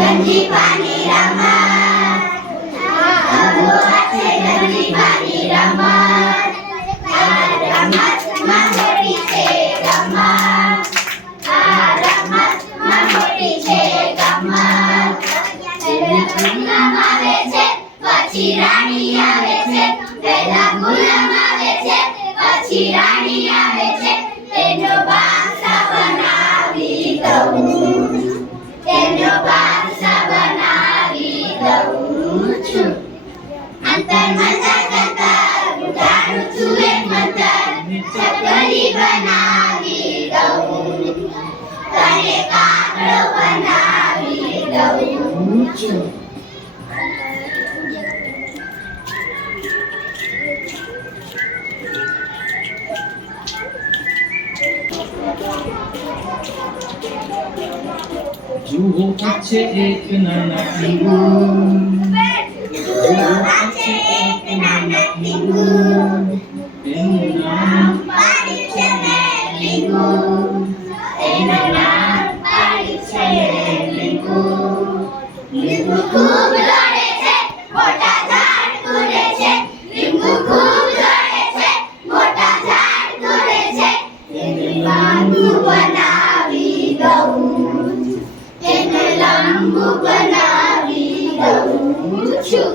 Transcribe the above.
ગંજી પાની રમત આ છે ગંજી પાની રમત આ રમતમાં મોટી છે ગમત આ રમતમાં મોટી છે ગમત ગુલામ આવે છે પછી રાણી આવે છે પહેલા ગુલામ આવે છે પછી રાણી આવે છે તેનો બાદશાહ અંતર મંતર તંતર ઉતારું છું એક મંતર ચકરી બનાવી દઉં તને કાગડો બનાવી દઉં છું જુઓ આ છે એક નાના ટીંગું જુઓ આ છે એક છે મેં લીંબુ એનું નામ પાડી છે મેં લીંબુ લીંબુ ખૂબ દોડે છે મોટા ઝાડ તોડે છે લીંબુ ખૂબ દોડે છે મોટા ઝાડ તોડે છે તેને લાંબુ બનાવી દઉં તેને લાંબુ બનાવી દઉં છું